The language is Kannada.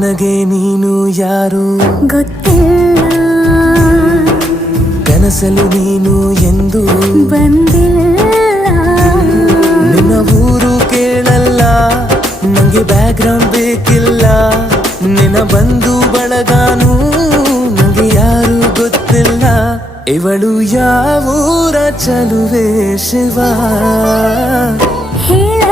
ನನಗೆ ನೀನು ಯಾರು ಗೊತ್ತಿಲ್ಲ, ಕನಸಲು ನೀನು ಎಂದು ಬಂದಿಲ್ಲ. ನಿನ್ನ ಊರು ಕೇಳಲ್ಲ, ನಂಗೆ ಬ್ಯಾಕ್ಗ್ರೌಂಡ್ ಬೇಕಿಲ್ಲ. ನಿನ್ನ ಬಂಧು ಬಳಗಾನು ನಂಗೆ ಯಾರು ಗೊತ್ತಿಲ್ಲ. ಇವಳು ಯಾವೂರ ಚಲುವೆ ಶಿವ ಹೇಳ